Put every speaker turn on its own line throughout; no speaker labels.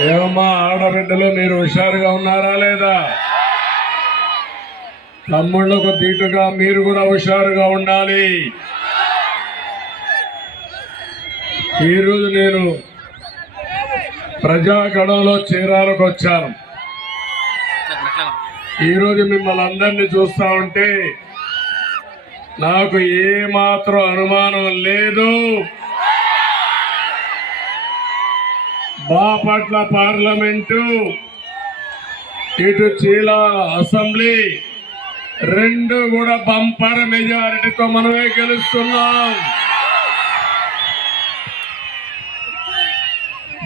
ఏమమ్మా ఆడబిడ్డలు మీరు హుషారుగా ఉన్నారా లేదా? తమ్ముళ్ళకు దీటుగా మీరు కూడా హుషారుగా ఉండాలి. ఈరోజు నేను ప్రజాగణంలో చీరాలకు వచ్చాను. ఈరోజు మిమ్మల్ని అందరినీ చూస్తా ఉంటే నాకు ఏమాత్రం అనుమానం లేదు. బాపట్ల పార్లమెంటు ఇటు చీల అసెంబ్లీ రెండు కూడా బంపర్ మెజారిటీతో మనమే గెలుస్తున్నాం.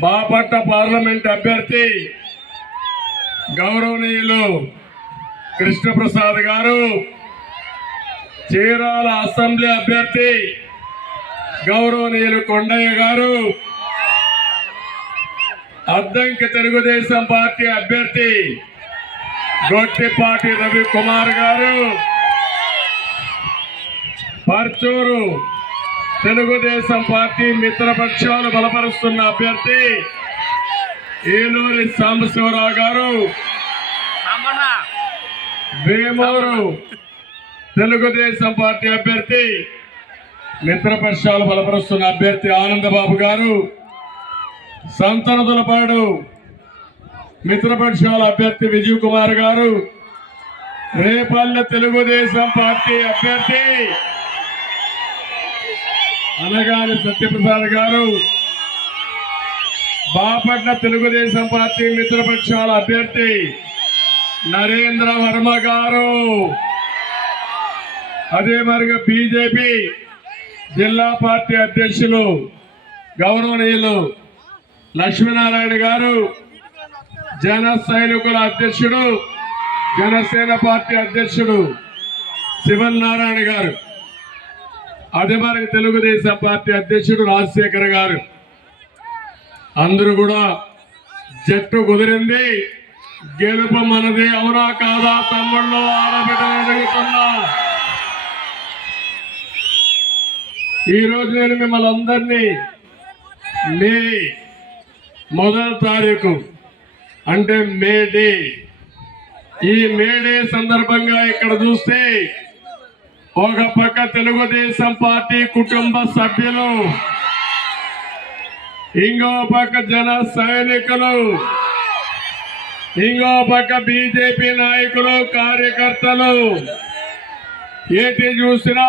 బాపట్ల పార్లమెంట్ అభ్యర్థి గౌరవనీయులు కృష్ణప్రసాద్ గారు చీరాల అసెంబ్లీ అభ్యర్థి గౌరవనీయులు కొండయ్య గారు అద్దంక తెలుగుదేశం పార్టీ అభ్యర్థి గొట్టిపాటి రవి కుమార్ గారు. పర్చూరు తెలుగుదేశం పార్టీ మిత్రపక్షాలు బలపరుస్తున్న అభ్యర్థి ఏలూరి సాంబశివరావు గారు. వేమూరు తెలుగుదేశం పార్టీ అభ్యర్థి మిత్రపక్షాలు బలపరుస్తున్న అభ్యర్థి ఆనందబాబు గారు. సంతనదులపాడు మిత్రపక్షాల అభ్యర్థి విజయ్ కుమార్ గారు రేపల్లె తెలుగుదేశం పార్టీ అభ్యర్థి అనగాని సత్యప్రసాద్ గారు బాపట్ల తెలుగుదేశం పార్టీ మిత్రపక్షాల అభ్యర్థి నరేంద్ర వర్మ గారు. అదే మరిగా బీజేపీ జిల్లా పార్టీ అధ్యక్షులు గౌరవనీయులు లక్ష్మీనారాయణ గారు జన సైనికుల అధ్యక్షుడు జనసేన పార్టీ అధ్యక్షుడు శివన్ నారాయణ గారు. అదే మరి తెలుగుదేశం పార్టీ అధ్యక్షుడు రాజశేఖర్ గారు. అందరూ కూడా జట్టు కుదిరింది. గెలుపు మనది అవునా కాదా? తమ్ముళ్ళు ఆడబిడ్డలు ఈరోజు ఈ రోజు నేను మిమ్మల్ని అందరినీ మే మొదటి తారీఖు అంటే మే డే. ఈ మే డే సందర్భంగా ఇక్కడ చూస్తే ఒక పక్క తెలుగుదేశం పార్టీ కుటుంబ సభ్యులు ఇంకో పక్క జన సైనికులు ఇంకో పక్క బీజేపీ నాయకులు కార్యకర్తలు. ఏటి చూసినా